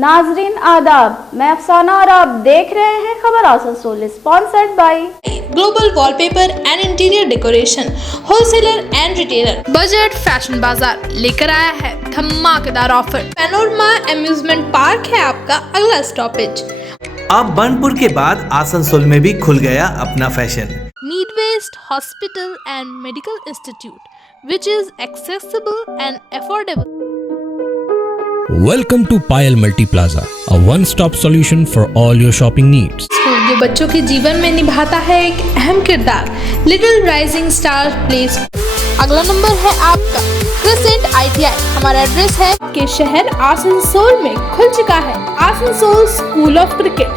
नाजरीन आदाब, मैं अफसाना और आप देख रहे हैं खबर Asansol, sponsored by global wallpaper and interior decoration wholesaler and retailer. Budget fashion बाजार लेकर आया है धमाकेदार ऑफर। पैनोरमा एम्यूजमेंट पार्क है आपका अगला स्टॉपेज। अब बनपुर के बाद आसनसोल में भी खुल गया अपना fashion. Needwest hospital and medical institute which is accessible and affordable. Welcome to Payal Multi Plaza, a one-stop solution for all your shopping needs. School जो बच्चों के जीवन में निभाता है एक अहम किरदार, little rising star play school. अगला नंबर है आपका क्रिसेंट ITI। हमारा एड्रेस है के शहर आसनसोल में खुल चुका है Asansol school of cricket.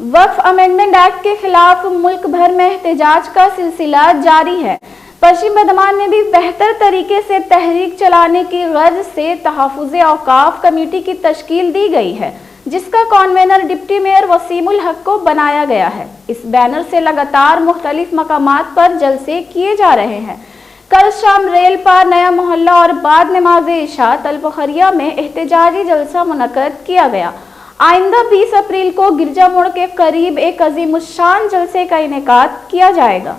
Waqf amendment act के खिलाफ मुल्क भर में एहतजाज का सिलसिला जारी है। पश्चिम बर्दमान में भी बेहतर तरीके से तहरीक चलाने की गर्ज से तहफ़्फ़ुज़ औक़ाफ़ कमेटी की तश्कील दी गई है, जिसका कॉन्वेनर डिप्टी मेयर वसीमुल हक को बनाया गया है। इस बैनर से लगातार मुख्तलिफ मकामात पर जलसे किए जा रहे हैं। कल शाम रेल पार नया मोहल्ला और बाद नमाज इशा तलपखरिया में एहतजाजी जलसा मुनक़द किया गया। आइंदा 20 अप्रैल को गिरजा मोड़ के करीब एक अज़ीमुश्शान जलसे का इनेकाद किया जाएगा।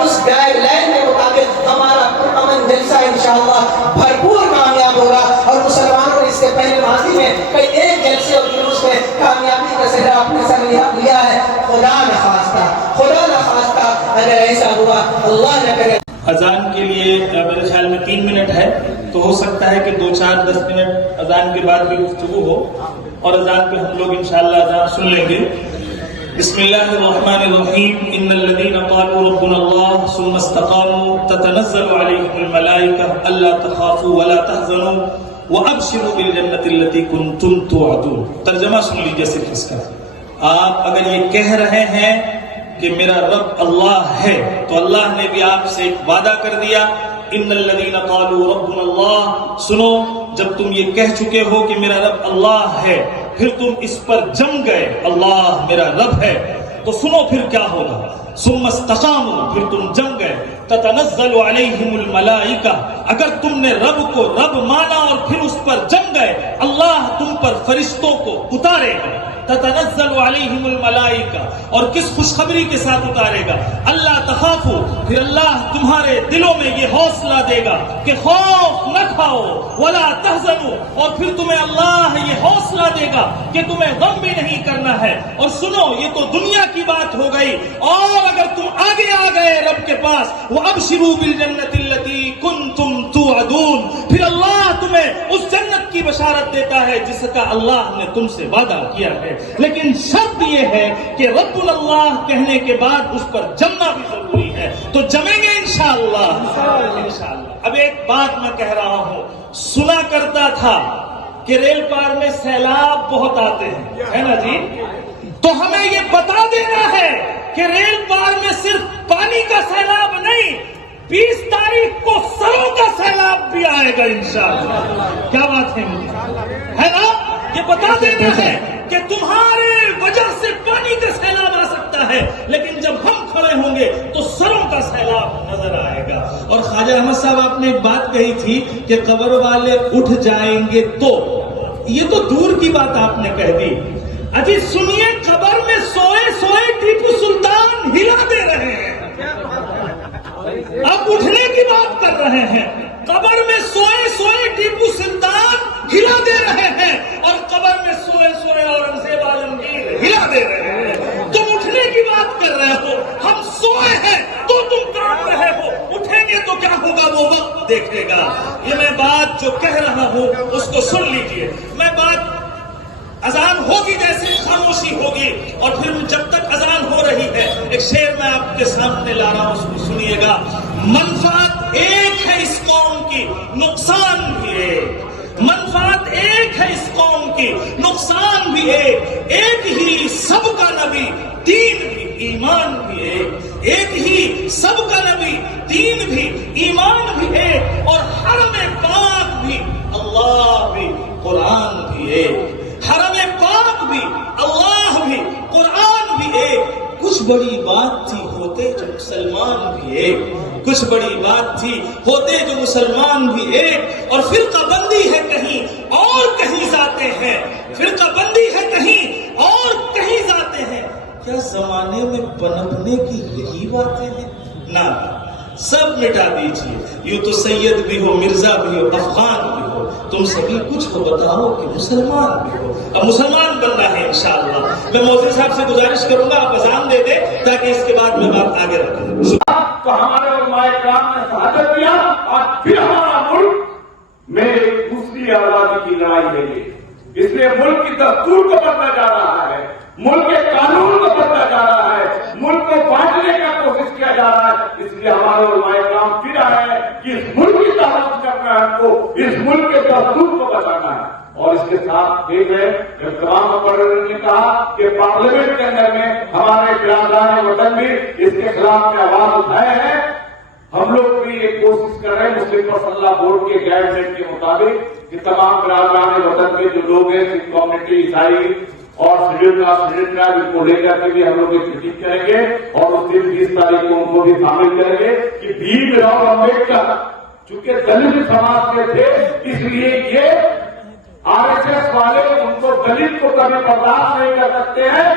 उस गाइडलाइन के मुताबिक हमारा अमन जलसा इंशाअल्लाह भरपूर कामयाब होगा और मुसलमानों ने इसके पहले माजी में कई एक जलसे और जुलूस में कामयाबी का सेहरा अपने सर लिया है। खुदा न खास्ता अगर ऐसा हुआ अल्लाह न करे। अजान के लिए मेरे ख्याल में 3 मिनट है, तो हो सकता है कि 2-4-10 मिनट अजान के बाद भी गुफ्तगू हो और अजान पे हम लोग इंशाअल्लाह अजान सुन लेंगे। बिस्मिल्लाहिर्रहमानिर्रहीम इन्नल्लज़ीना क़ालू रब्बुनल्लाह सुम्मा इस्तक़ामू ततनज़्ज़लु अलैहिमुल मलाइका अल्ला तख़ाफ़ू वला तहज़नू व अबशिरू बिल जन्नतिल्लती कुन्तुम तुअदून। तर्जुमा सुन लीजिए सिर्फ इसका। आप अगर ये कह रहे हैं कि मेरा रब अल्लाह है, तो अल्लाह ने भी आपसे एक वादा कर दिया, इन्नल्लज़ीना क़ालू रब्बुनल्लाह। सुनो, जब तुम ये कह चुके हो कि मेरा रब अल्लाह है, फिर तुम इस पर जम गए अल्लाह मेरा रब है, तो सुनो फिर क्या होगा। सुम्मा इस्तक़ामू, फिर तुम जम गए। ततनज़्ज़लु अलैहिमुल मलाइका, अगर तुमने रब को रब माना और फिर उस पर जम गए, अल्लाह तुम पर फरिश्तों को उतारेगा। ततनज़्ज़लु अलैहिमुल मलाइका, और किस खुशखबरी के साथ उतारेगा। अल्लाह तख़ाफ़ू, फिर अल्लाह तुम्हारे दिलों में ये हौसला देगा कि खौफ न खाओ, वला तहज़नू, और फिर तुम्हें अल्लाह ये हौसला देगा कि तुम्हें गम भी नहीं करना है। और सुनो, ये तो दुनिया की बात हो गई, और अगर तुम आगे आ गए रब के पास, वो अबशिरू बिल जन्नतिल्लती कुन्तुम तुअदून, फिर अल्लाह तुम्हें उस जन्नत की बशारत देता है जिसका अल्लाह ने तुमसे वादा किया है। लेकिन शर्त यह है कि रब्बुल अल्लाह कहने के बाद उस पर जमना भी जरूरी है। तो जमेंगे इंशाअल्लाह। अब एक बात मैं कह रहा हूं, सुना करता था कि रेल पार में सैलाब बहुत आते हैं, है ना जी? तो हमें ये बता देना है कि रेल पार में सिर्फ पानी का सैलाब नहीं, 20 तारीख को सरों का सैलाब भी आएगा इंशाअल्लाह। क्या बात है ना? ये बता देना है कि तुम्हारे वजह से पानी का सैलाब आ सकता है, लेकिन जब हम खड़े होंगे तो सरों का सैलाब नजर आएगा। और ख्वाजा अहमद साहब, आपने एक बात कही थी कि कब्र वाले उठ जाएंगे, तो ये तो दूर की बात आपने कह दी। अजी सुनिए, कब्र में सोए सोए टीपू सुल्तान हिला दे रहे हैं, अब उठने की बात कर रहे हैं। कब्र में सोए सोए टीपू सुल्तान हिला दे रहे हैं, और कब्र में सोए सोए औरंगजेब आलमगीर हिला दे रहे हैं। तुम उठने की बात कर रहे हो, हम सोए हैं तो तुम कांप रहे हो। उठेंगे तो क्या होगा वो वक्त देखेगा। ये मैं बात जो कह रहा हूं उसको सुन लीजिए। मैं बात अजान होगी जैसे खामोशी होगी, और फिर जब तक अजान हो रही है, एक शेर मैं आपके सामने ला रहा हूं, उसको सुनिएगा। मनफात एक है इस कौम की, नुकसान भी एक। मनफात एक है इस कौम की, नुकसान भी एक ही सबका नबी, दीन भी ईमान भी एक ही सबका नबी, दीन भी ईमान भी एक, और हरम पाक भी अल्लाह भी कुरान भी एक। हरम पाक भी अल्लाह भी कुरान भी एक। कुछ बड़ी बात थी होते जो मुसलमान भी एक, कुछ बड़ी बात थी होते जो मुसलमान भी एक। और फिरका बंदी है कहीं और कहीं जाते हैं, फिरकाबंदी है कहीं और कहीं जाते हैं। क्या जमाने में पनपने की यही बातें हैं? ना, सब मिटा दीजिए। यूं तो सैयद भी हो, मिर्जा भी हो, अफगान भी हो, तुम सभी कुछ को बताओ कि मुसलमान भी हो। अब मुसलमान बनना है इंशाअल्लाह। मैं मौलवी साहब से गुजारिश करूंगा आप अजान दे दे ताकि इसके बाद मैं बात आगे रखूं। तो हमारे उलमाए किराम ने शहादत दिया और फिर हमारा मुल्क में दूसरी आजादी की लड़ाई है ये। इसलिए मुल्क की दस्तूर को बदला जा रहा है, मुल्क के कानून को बदला जा रहा है, मुल्क को बांटने का कोशिश किया जा रहा है। इसलिए हमारे उलमाए किराम फिर आए हैं कि इस मुल्क की तारीफ करना है, हमको इस मुल्क के दस्तूर को बचाना है। और इसके साथ देख रहे जब तमाम मुकर्रर ने कहा कि पार्लियामेंट के अंदर में हमारे बिरादरान वतन भी इसके खिलाफ में आवाज उठाए हैं। हम लोग भी ये कोशिश कर रहे हैं मुस्लिम पर्सनल लॉ बोर्ड के गाइडलाइन के मुताबिक कि तमाम बिरादरान वतन के जो लोग हैं, सिख कम्युनिटी, ईसाई और शेड्यूल कास्ट इनको लेकर के भी हम लोग एक मीटिंग करेंगे और उस दिन 20 तारीख को उनको भी शामिल करेंगे कि भीमराव अम्बेडकर चूंकि दलित समाज के थे, इसलिए ये आरएसएस वाले उनको दलित को कभी बर्दाश्त नहीं कर सकते हैं।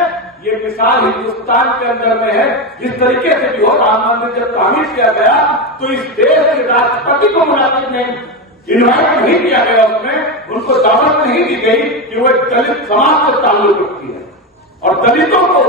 ये मिसाल हिंदुस्तान के अंदर में है। जिस तरीके से भी हो, राम मंदिर जब तामीर किया गया तो इस देश के राष्ट्रपति को मुलाकात नहीं, इन्वाइट नहीं किया गया, उसमें उनको दावत नहीं दी गई कि वो दलित समाज से ताल्लुक रखती है और दलितों को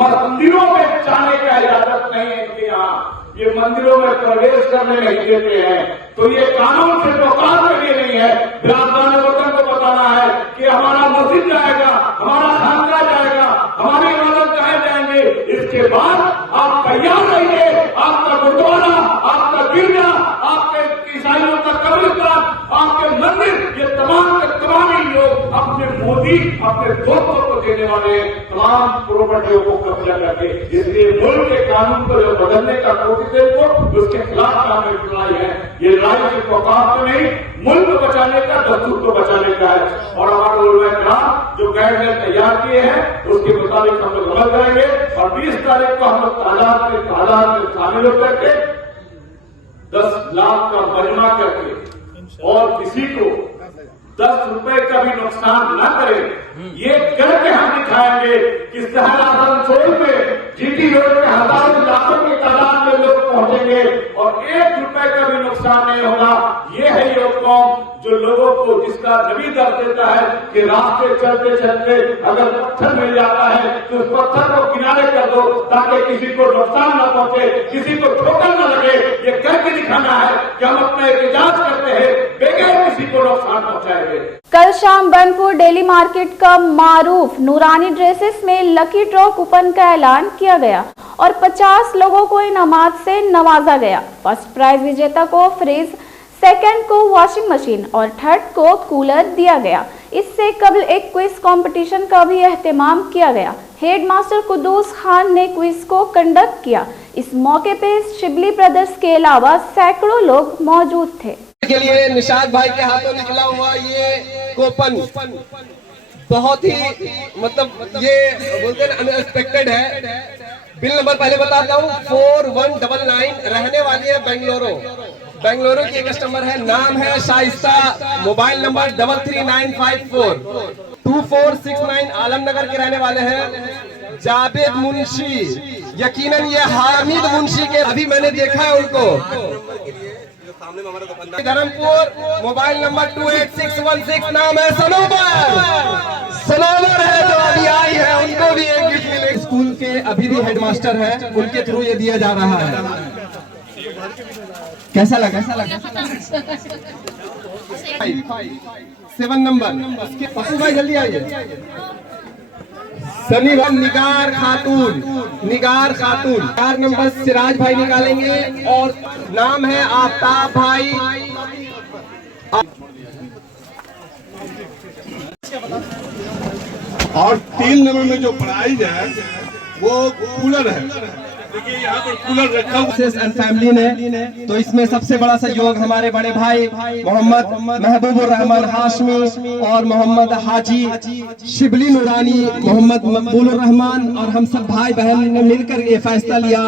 मंदिरों में जाने का इजाजत नहीं है इनके यहाँ। ये मंदिरों में प्रवेश करने नहीं देते हैं। तो ये कानून से रोकने के लिए नहीं है। बिरादरान वतन को बताना है कि हमारा मस्जिद जाएगा, हमारा खानका जाएगा, हमारी इबादत कहाँ जाएंगे। इसके बाद आप तैयार रहिए, आपका गुरुद्वारा, आपका गिरजा, आपके ईसाइयों का कब्रिस्तान, आपके मंदिर, ये तमाम के तमाम ही लोग अपने मोदी, अपने दोस्तों को देने वाले तमाम प्रॉपर्टियों को कब्जा करके, इसलिए मुल्क के कानून को जो बदलने का कोशिश है को उसके खिलाफ काम में लड़ाई है। ये लड़ाई सिर्फ औकात में नहीं, मुल्क को बचाने का, दस्तूर को बचाने का है। और हमारे उलमा किराम जो गाइडलाइन तैयार किए हैं उसके मुताबिक हम लोग अमल करेंगे और 20 तारीख को हम लोग तादाद में शामिल होकर के 10 लाख का मजमा करके और किसी को 10 रुपए का भी नुकसान न करें, ये करके हम दिखाएंगे कि शहर आसनसोल में जीटी रोड में हजारों लाखों की तादाद में लोग पहुंचेंगे और 1 रुपए का भी नुकसान नहीं होगा। ये है ये कौम जो लोगों को, जिसका नबी दर्ज देता है कि रास्ते चलते चलते अगर पत्थर मिल जाता है तो उस पत्थर को किनारे कर दो ताकि किसी को नुकसान न पहुंचे, किसी को ठोकर न लगे। ये करके दिखाना है कि हम अपना एहतजाज करते हैं बगैर किसी को नुकसान पहुंचाएंगे। कल शाम बनपुर डेली मार्केट का मारूफ नूरानी ड्रेसेस में लकी ड्रॉ कूपन का ऐलान किया गया और 50 लोगों को इनामात से नवाजा गया। फर्स्ट प्राइज विजेता को फ्रिज, सेकंड को वॉशिंग मशीन और थर्ड को कूलर दिया गया। इससे कबल एक क्विज कंपटीशन का भी एहतमाम किया गया। हेडमास्टर कुद्दूस खान ने क्विज को कंडक्ट किया। इस मौके पे शिबली ब्रदर्स के अलावा सैकड़ों लोग मौजूद थे। के लिए निशाद भाई के हाथों निकला हुआ ये कूपन बहुत ही मतलब ये बोलते हैं अनएक्सपेक्टेड है। बिल नंबर पहले बताता हूँ 4199, रहने वाली है बेंगलुरु की कस्टमर है, नाम है शाइस्ता, मोबाइल नंबर 33954 2469, आलमनगर के रहने वाले हैं। जावेद मुंशी, यकीनन ये हामिद मुंशी के, अभी मैंने देखा है उनको। धर्मपुर, मोबाइल नंबर 28616, नाम है सनोवर है जो अभी आई है, उनको भी एक गिफ्ट मिलेगी। स्कूल के अभी भी हेडमास्टर है, उनके थ्रू ये दिया जा रहा है। कैसा लगा? 7 नंबर पप्पू भाई जल्दी आइए। शनिवार निगार खातून 4 नंबर सिराज भाई निकालेंगे और नाम है आफ्ताब भाई। और 3 नंबर में जो प्राइज है वो कूलर है। देखिए यहाँ पर कूलर रखा हुआ एंड फैमिली ने, तो इसमें सबसे बड़ा सहयोग हमारे बड़े भाई मोहम्मद महबूबुर रहमान हाशमी और मोहम्मद हाजी शिबली नूरानी, मोहम्मद मकबूलुर रहमान और हम सब भाई बहन ने मिलकर ये फैसला लिया।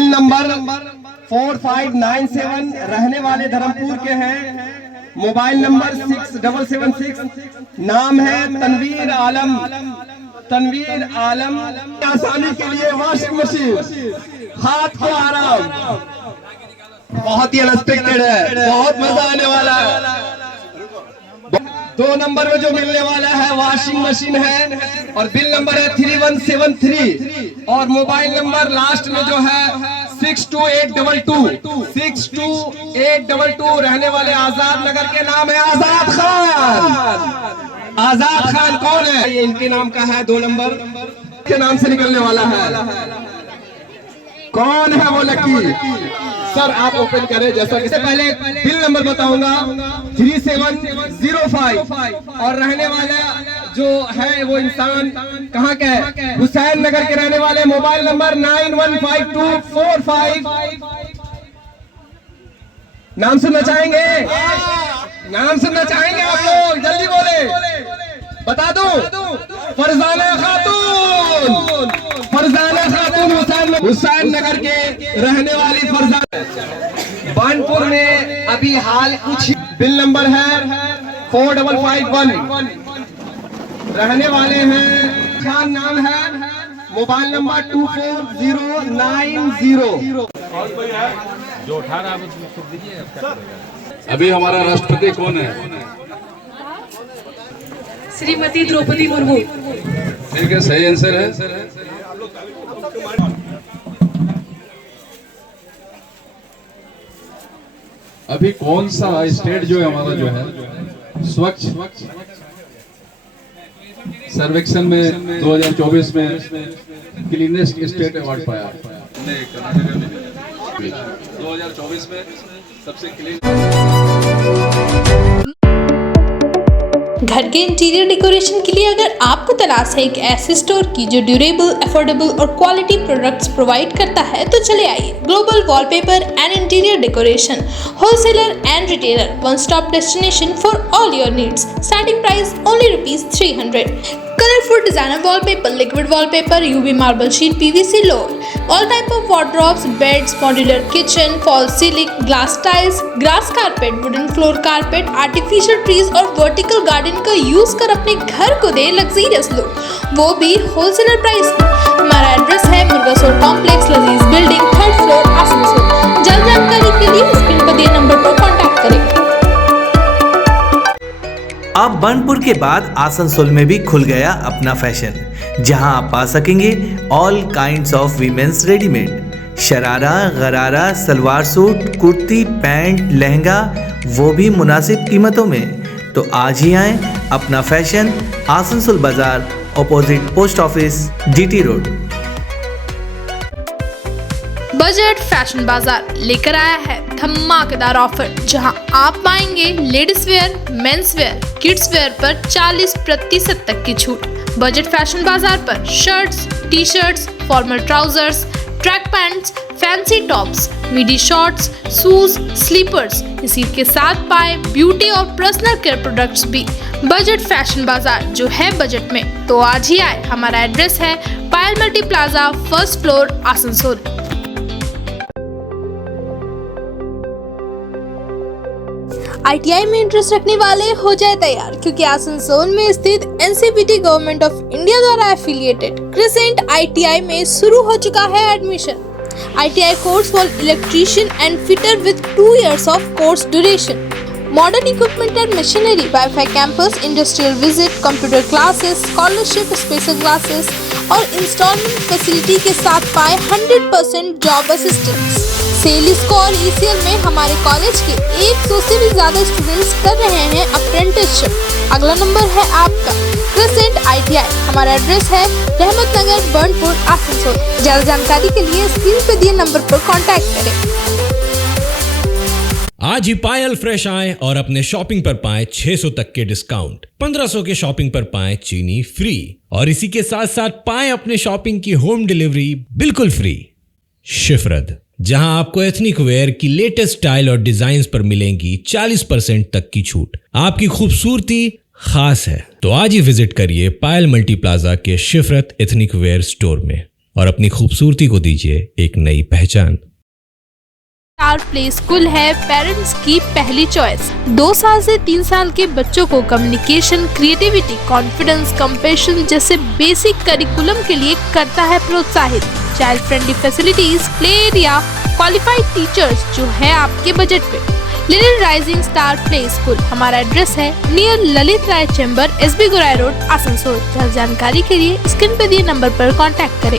नंबर 4597 रहने वाले धर्मपुर के हैं मोबाइल नंबर 6776, नाम है तनवीर आलम। तनवीर आलम। आसानी के लिए वॉशिंग मशीन, हाथ को आराम, बहुत ही अनएक्सपेक्टेड है, बहुत मजा आने वाला है। 2 नंबर में जो मिलने वाला है वॉशिंग मशीन है और बिल नंबर है 3173 और मोबाइल नंबर लास्ट में जो है 62822 62822 रहने वाले आजाद नगर के नाम है आजाद खान। आजाद खान कौन है? ये इनके नाम का है, 2 नंबर के नाम से निकलने वाला है। कौन है वो लकी? सर आप ओपन करें। जैसा कि पहले बिल नंबर बताऊंगा 3705 और रहने वाला जो है वो इंसान कहाँ का है? हुसैन नगर के रहने वाले। Mobile number 915245। नाम सुनना चाहेंगे? नाम सुनना चाहेंगे आप लोग? जल्दी बोले, बता दो। फरजाना खातून, फरजाना खातून हुसैन नगर के रहने वाली फरजाना। बानपुर में अभी हाल कुछ बिल नंबर है 4551 रहने वाले हैं। खान नाम है। Mobile number 24090। जो 18 अभी हमारा राष्ट्रपति कौन है? श्रीमती द्रौपदी मुर्मू। ठीक है, सही आंसर है। अभी कौन सा स्टेट जो है हमारा जो है स्वच्छ सर्वेक्षण में 2024 में क्लीनेस्ट स्टेट अवार्ड पाया? 2024 में सबसे क्लीन। घर के इंटीरियर डेकोरेशन के लिए अगर आपको तलाश है एक ऐसे स्टोर की जो ड्यूरेबल, अफोर्डेबल और क्वालिटी प्रोडक्ट्स प्रोवाइड करता है, तो चले आइए global wallpaper and interior decoration, wholesaler and retailer, one stop destination for all your needs. Starting price only ₹300। Colorful designer wallpaper, liquid wallpaper, UV marble sheet, PVC load, all type of wardrobes, beds, modular kitchen, false ceiling, glass tiles, grass carpet, wooden floor carpet, artificial trees और vertical garden का use कर अपने घर को दे luxurious look, वो भी wholesaler price में। हमारा एड्रेस है मुर्गासोर कॉम्प्लेक्स, लजीज बिल्डिंग, 3rd फ्लोर, आसनसोल। जल्द जानकारी के लिए स्क्रीन पर दिए नंबर पर कॉन्टैक्ट करें। अब बानपुर के बाद आसनसोल में भी खुल गया अपना फैशन, जहां आप पा सकेंगे all kinds of women's readymade, sharara, गरारा, सलवार सूट, कुर्ती, पैंट, लहंगा, वो भी मुनासिब कीमतों में। तो आज ही आएं, अपना फैशन, आसनसोल बाजार, opposite post office, GT road. Budget fashion बाजार लेकर आया है धमाकेदार ऑफर, जहां आप पाएंगे ladies wear, mens wear, kids wear पर 40% तक की छूट। बजट फैशन बाजार पर shirts, T shirts, formal trousers, track pants, fancy tops, midi shorts, shoes, slippers, इसी के साथ पाए ब्यूटी और पर्सनल केयर प्रोडक्ट्स भी। बजट फैशन बाजार जो है बजट में, तो आज ही आए। हमारा एड्रेस है Payal multi plaza, 1st floor, Asansol. ITI में इंटरेस्ट रखने वाले हो जाए तैयार, क्योंकि आसनसोल में स्थित NCVT गवर्नमेंट ऑफ इंडिया द्वारा एफिलिएटेड क्रिसेंट ITI में शुरू हो चुका है admission. ITI course for electrician and fitter with 2 years of course duration, modern equipment and machinery, wifi campus, industrial visit, computer classes, scholarship, special classes और instalment facility के साथ पाए 100% जॉब असिस्टेंस। सेलिस्को और ECL में हमारे कॉलेज के 100 से भी ज्यादा स्टूडेंट्स कर रहे हैं अप्रेंटिसशिप। अगला नंबर है आपका क्रिसेंट ITI। हमारा एड्रेस है रहमत नगर, बर्नपुर, आसनसोल। ज्यादा जानकारी के लिए स्क्रीन पे दिए नंबर पर कांटेक्ट करें। आज ही पायल फ्रेश आए और अपने शॉपिंग पर पाएं 600 तक के डिस्काउंट, 1500 के शॉपिंग पर पाएं चीनी फ्री और इसी के साथ साथ पाएं अपने शॉपिंग की होम डिलीवरी बिल्कुल फ्री। शिफरत, जहां आपको एथनिक वेयर की लेटेस्ट स्टाइल और डिजाइन पर मिलेंगी 40% तक की छूट। आपकी खूबसूरती खास है, तो आज ही विजिट करिए पायल मल्टी प्लाजा के शिफरत एथनिक वेयर स्टोर में और अपनी खूबसूरती को दीजिए एक नई पहचान। स्टार प्ले स्कूल है पेरेंट्स की पहली चॉइस। 2 साल से 3 साल के बच्चों को कम्युनिकेशन, क्रिएटिविटी, कॉन्फिडेंस, कंपैशन जैसे बेसिक करिकुलम के लिए करता है प्रोत्साहित। Child friendly facilities, play area, qualified teachers जो है आपके बजट पे। Little rising star play school, हमारा एड्रेस है नियर ललित राय चैम्बर, SB गुराई रोड, आसनसोल। ज्यादा जानकारी के लिए स्क्रीन पर दिए नंबर पर कांटेक्ट करें।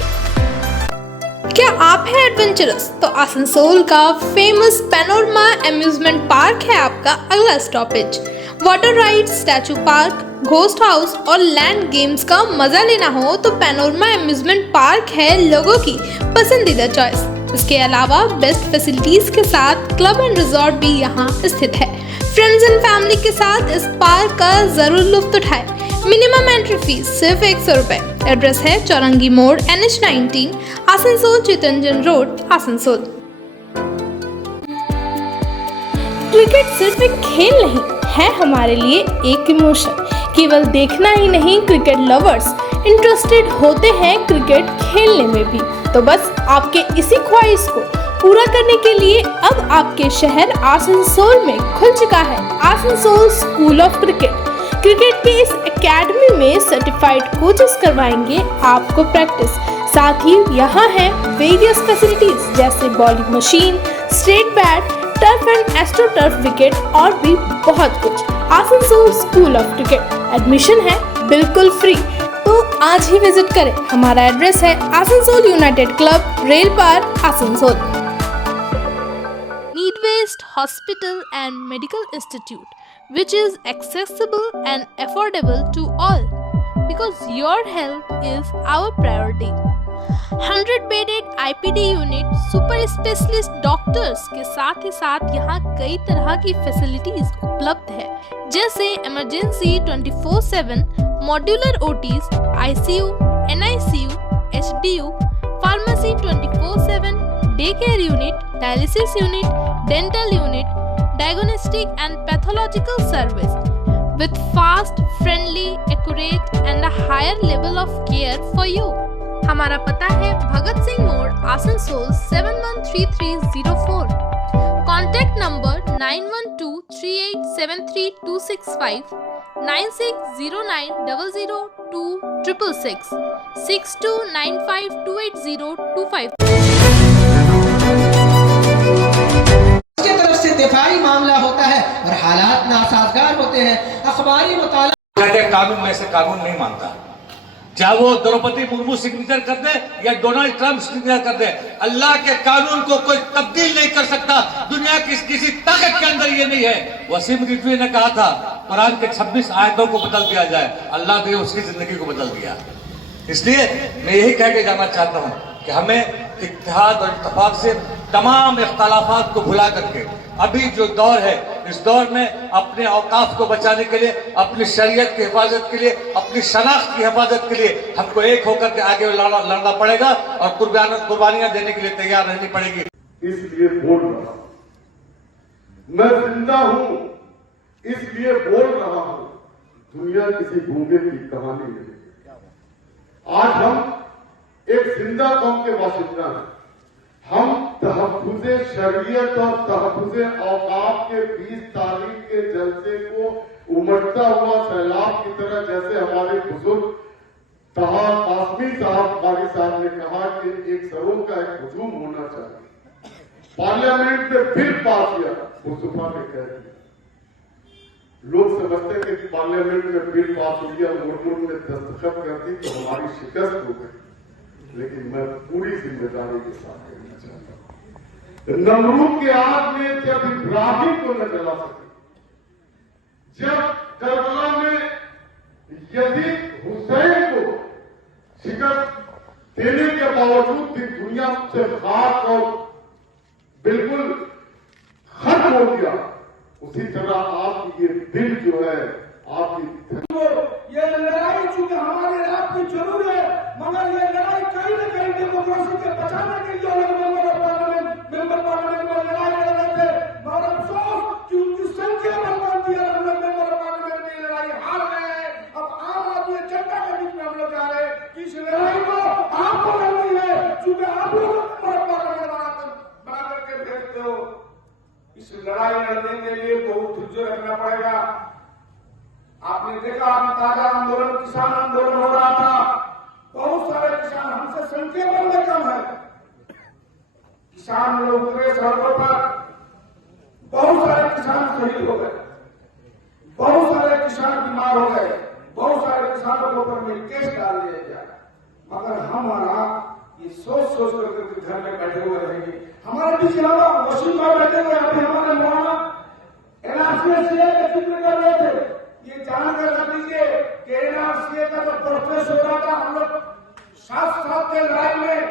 क्या आप हैं एडवेंचरस? तो आसनसोल का फेमस पैनोरमा अम्यूजमेंट पार्क है आपका अगला stoppage. Water ride, statue park, ghost house और लैंड गेम्स का मजा लेना हो तो पैनोरमा अम्यूजमेंट पार्क है लोगों की पसंदीदा चॉइस। इसके अलावा बेस्ट फैसिलिटीज के साथ क्लब एंड रिजॉर्ट भी यहाँ स्थित है। फ्रेंड्स एंड फैमिली के साथ इस पार्क का जरूर लुत्फ उठाएं। मिनिमम एंट्री फीस सिर्फ 100 रुपए। एड्रेस है चौरंगी मोड़, NH19, Asansol, Chittaranjan road, Asansol. Cricket सिर्फ एक खेल नहीं है हमारे लिए एक इमोशन। केवल देखना ही नहीं, क्रिकेट लवर्स इंटरेस्टेड होते हैं क्रिकेट खेलने में भी। तो बस आपके इसी ख्वाहिश को पूरा करने के लिए अब आपके शहर आसनसोल में खुल चुका है Asansol school of cricket. Cricket के इस एकेडमी में सर्टिफाइड कोचेस करवाएंगे आपको प्रैक्टिस। साथ ही यहाँ है वेरियस फैसिलिटीज जैसे bowling machine, straight bat, turf and astro turf wicket और भी बहुत कुछ। Asansol school of cricket, admission है बिल्कुल फ्री, तो आज ही विजिट करें। हमारा एड्रेस है Asansol united club, rail park, Asansol. Needwest hospital and medical institute which is accessible and affordable to all because your health is our priority. 100-bedded IPD unit, super specialist doctors के साथ ही साथ यहाँ कई तरह की फैसिलिटीज उपलब्ध है जैसे emergency 24/7, modular OTs, ICU, NICU, HDU, pharmacy 24/7, day care unit, dialysis unit, dental unit, diagnostic and pathological service with fast, friendly, accurate and a higher level of care for you. हमारा पता है भगत सिंह मोड़, Asansol 713304। Contact number 9123873265, 9609002666, 6295280255। दिफाई मामला होता है और हालात नासाजगार होते हैं। अखबारी मुताला कानून में से कानून नहीं मानता, चाहे वो द्रौपदी मुर्मू सिग्नेचर कर दे या डोनाल्ड ट्रंप सिग्नेचर कर दे, अल्लाह के कानून को कोई तब्दील नहीं कर सकता। दुनिया की किसी ताकत के अंदर ये नहीं है। वसीम रिजवी ने कहा था कुरान के 26 आयतों को बदल दिया जाए, अल्लाह ने उसकी जिंदगी को बदल दिया। इसलिए मैं यही कह के जाना चाहता हूँ कि हमें इत्तेहाद और इत्तेफाक से तमाम इख्तलाफात को भुला करके अभी जो दौर है, इस दौर में अपने औकाफ को बचाने के लिए, अपनी शरीयत की हिफाजत के लिए, अपनी शनाख्त की हिफाजत के लिए हमको एक होकर के आगे लड़ना पड़ेगा और कुर्बानियां देने के लिए तैयार रहनी पड़ेगी। इसलिए बोल रहा हूं, मैं जिंदा हूं इसलिए बोल रहा हूं। दुनिया किसी गूंगे की कहानी नहीं। आज हम एक जिंदा कौम के वासिंदा हैं। हम तहफ़्फ़ुज़े शरीयत और तहफ़्फ़ुज़े औक़ाफ़ के 20 तारीख के जलसे को उमड़ता हुआ सैलाब की तरह, जैसे हमारे बुजुर्ग तहा कासमी साहब कारी साहब ने कहा कि एक सरों का एक हुजूम होना चाहिए। पार्लियामेंट में फिर पास किया, मुस्तफा ने कह दिया। लोग समझते थे कि पार्लियामेंट में बिल पास हो गया, मुर्मू ने दस्तखत कर दी तो हमारी शिकस्त हो गई, लेकिन मैं पूरी जिम्मेदारी के साथ कहना चाहता हूं, नमरूद के आग में जब इब्राहिम को न जला सके, जब करबला में यजीद हुसैन को शिकस्त देने के बावजूद भी दुनिया से खाक और बिल्कुल खत्म हो गया, उसी तरह आपकी ये दिल जो है, आपकी ये लड़ाई चूंकि हमारे आपकी जरूर है, मगर ये लड़ाई कहीं न कहीं डेमोक्रेसी के बचाने के लिए मेंबर पार्लियामेंट में लड़ाई लड़ रहे थे। मगर अफसोस कि उनकी संख्या बर्बाद दिया, मेंबर पार्लियामेंट की लड़ाई हार गए हैं। अब आम आदमी जनता के बीच में हम लोग जा रहे हैं कि इस लड़ाई को आपको लड़नी है, चूंकि आप लोग बड़ा करके भेजते हो। इस लड़ाई लड़ने के लिए बहुत धैर्य रखना पड़ेगा। आपने देखा ताजा आंदोलन, किसान आंदोलन हो रहा था, बहुत सारे किसान, हमसे संख्या बल कम है, किसान लोग उतरे सड़कों पर, बहुत सारे किसान शहीद हो गए, बहुत सारे किसान बीमार हो गए, बहुत सारे किसानों के ऊपर में केस डाल दिया गया। मगर हमारा ये सोच करके घर में बैठे हुए रहेंगे। हमारे बीच वसीम भाई बैठे हुए, अभी हमारे मौलाना एनआरसीए का जिक्र कर रहे थे। ये जानकर रख लीजिए कि एनआरसीए का जो प्रोसेस हो रहा था, हम लोग साथ के लड़ाई में,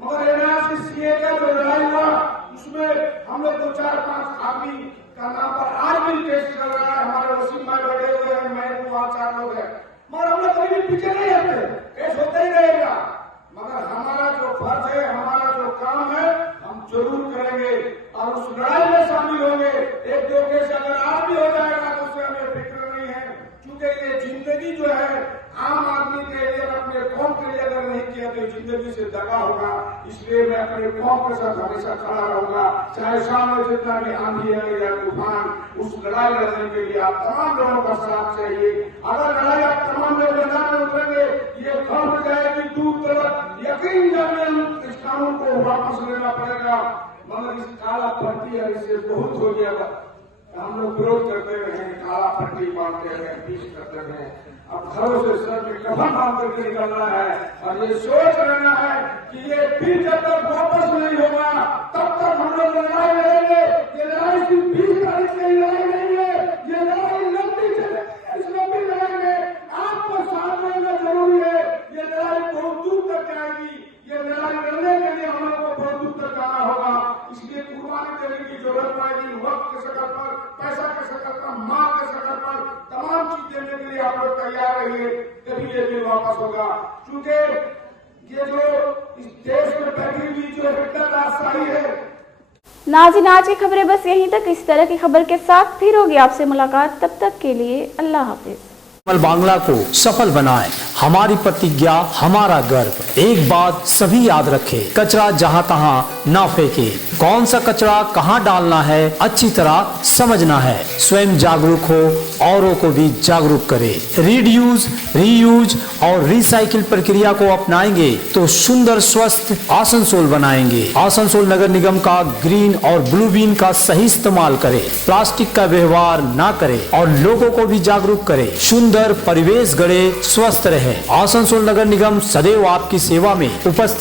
मगर एनआरसीए का जो लड़ाई हुआ उसमें हम लोग 2-4-5 आदमी का नाम पर आज भी केस चल रहा है। हमारे वसीम भाई बैठे हुए हैं, मैं वहां 4 लोग हैं, मगर हम लोग कभी भी पीछे नहीं हटते, केस होता ही रहेगा। मगर हमारा जो फर्ज है, हमारा जो काम है, हम जरूर करेंगे और उस लड़ाई में शामिल होंगे। 1-2 केस अगर आज भी हो जाएगा तो उससे हमें फिक्र नहीं है, क्योंकि ये जिंदगी जो है आम आदमी के लिए, अपने कौम के लिए अगर नहीं किया तो जिंदगी से दगा होगा। इसलिए मैं अपने कौम के साथ हमेशा खड़ा रहूंगा, चाहे सामने जितना भी आंधी है या तूफान। उस लड़ाई लड़ने के लिए आप तमाम लोगों का साथ चाहिए। अगर लड़ाई आप तमाम लोग मैदान में उतरेंगे, ये खबर जाएगी दूर तक, यकीन जाने इस कानून को वापस लेना पड़ेगा। मगर इस काला भर्ती है, इससे बहुत हो गया। हम लोग विरोध करते रहे, काला पट्टी बांधते रहे, पीछ करते रहे। अब घरों से सर में कफन बांध करके निकलना है और ये सोच रहना है कि ये फिर जब तक वापस नहीं होगा तब तक हम लोग लड़ाई लड़ेंगे। ये लड़ाई सिर्फ 20 तारीख की लड़ाई नहीं है, ये लड़ाई लंबी चलेगी। इस लंबी लड़ाई में आपको साथ रहना जरूरी है। ये लड़ाई बहुत दूर तक जाएगी। ये लड़ाई लड़ने के लिए हम लोग को बहुत दूर तक जाना होगा। इसलिए कुर्बानी देने की जरूरत पड़ेगी, वक्त के शक्ल पर, पैसा के शक्ल पर, माँ के शक्ल पर, तमाम चीज देने के लिए आप लोग तैयार रहिए, तभी ये दिन वापस होगा। क्योंकि ये जो इस देश में बैठी हुई जो हिटलरशाही है। नाज़रीन, आज की खबरें बस यहीं तक। इस तरह की खबर के साथ फिर होगी आपसे मुलाकात, तब तक के लिए अल्लाह हाफिज। बांग्ला को सफल बनाएं, हमारी प्रतिज्ञा, हमारा गर्व। एक बात सभी याद रखें, कचरा जहां तहां ना फेंके। कौन सा कचरा कहां डालना है अच्छी तरह समझना है। स्वयं जागरूक हो, औरों को भी जागरूक करें। रीड्यूज, रीयूज और रिसाइकिल प्रक्रिया को अपनाएंगे तो सुंदर स्वस्थ आसनसोल बनाएंगे। आसनसोल नगर निगम का ग्रीन और ब्लू बीन का सही इस्तेमाल करें, प्लास्टिक का व्यवहार ना करें और लोगों को भी जागरूक करें। सुंदर परिवेश गढ़े, स्वस्थ रहे। आसनसोल नगर निगम सदैव आपकी सेवा में उपस्थित।